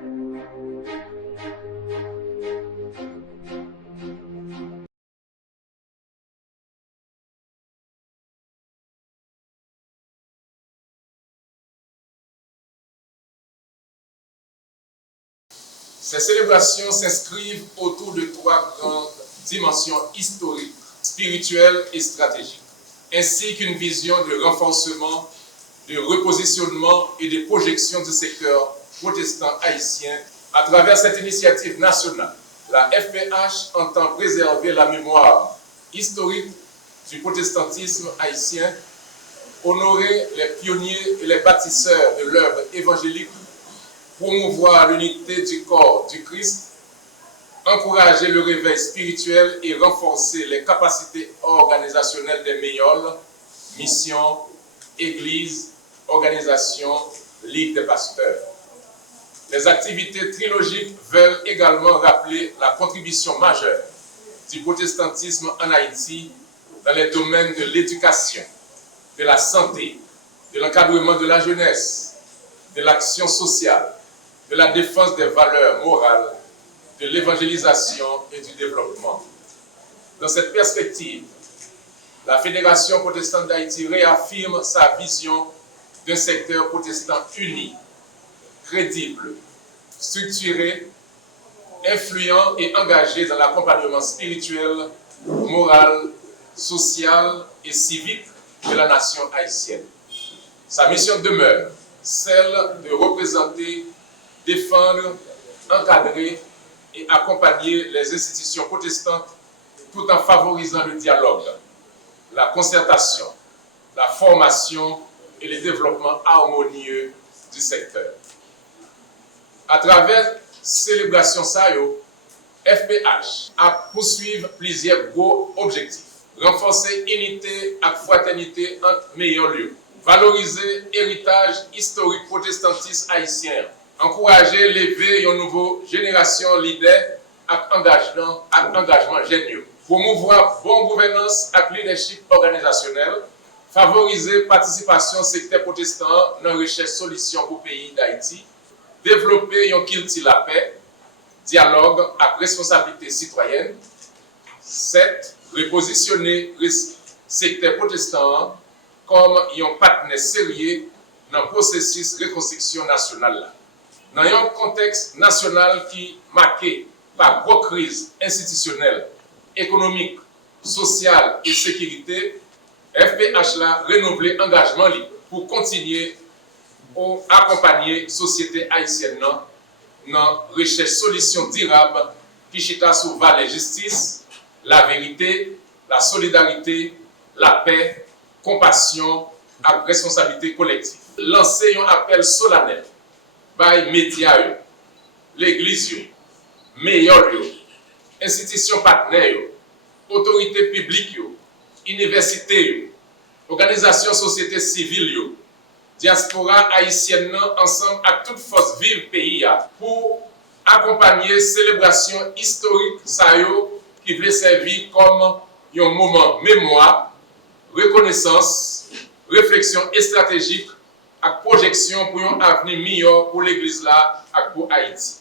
Ces célébrations s'inscrivent autour de trois grandes dimensions historiques, spirituelles et stratégiques, ainsi qu'une vision de renforcement, de repositionnement et de projection du secteur protestant haïtien. À travers cette initiative nationale, la FPH entend préserver la mémoire historique du protestantisme haïtien, honorer les pionniers et les bâtisseurs de l'œuvre évangélique, promouvoir l'unité du corps du Christ, encourager le réveil spirituel et renforcer les capacités organisationnelles des MEIOL, mission, église, organisation, ligue des pasteurs. Les activités trilogiques veulent également rappeler la contribution majeure du protestantisme en Haïti dans les domaines de l'éducation, de la santé, de l'encadrement de la jeunesse, de l'action sociale, de la défense des valeurs morales, de l'évangélisation et du développement. Dans cette perspective, la Fédération protestante d'Haïti réaffirme sa vision d'un secteur protestant uni, crédible, structuré, influent et engagé dans l'accompagnement spirituel, moral, social et civique de la nation haïtienne. Sa mission demeure celle de représenter, défendre, encadrer et accompagner les institutions protestantes tout en favorisant le dialogue, la concertation, la formation et le développement harmonieux du secteur. À travers célébration SAYO, FPH a poursuivi plusieurs gros objectifs. Renforcer unité et fraternité entre MEIOL, valoriser l'héritage historique protestantiste haïtien, encourager l'éveil une nouvelle génération leader avec engagement génieux, promouvoir bonne gouvernance et leadership organisationnel, favoriser participation secteur protestant dans la recherche de solutions pour le pays d'Haïti, développer une culture de la paix, dialogue avec responsabilité citoyenne. 7. Repositionner le secteur protestant comme un partenaire sérieux dans le processus de reconstruction nationale. Dans un contexte national qui est marqué par une crise institutionnelle, économique, sociale et sécurité, FPH a renouvelé l'engagement pour continuer à accompagner la société haïtienne dans la recherche de solutions durables qui chita sur la justice, la vérité, la solidarité, la paix, compassion et responsabilité collective. Lancer un appel solennel par les médias, l'église, MEIOL, institutions partenaires, autorités publiques, universités, organisations société civile, diaspora haïtienne ensemble à toute force vive pays pour accompagner célébration historique qui veut servir comme un moment mémoire, reconnaissance, réflexion stratégique et projection pour un avenir meilleur pour l'église là et pour Haïti.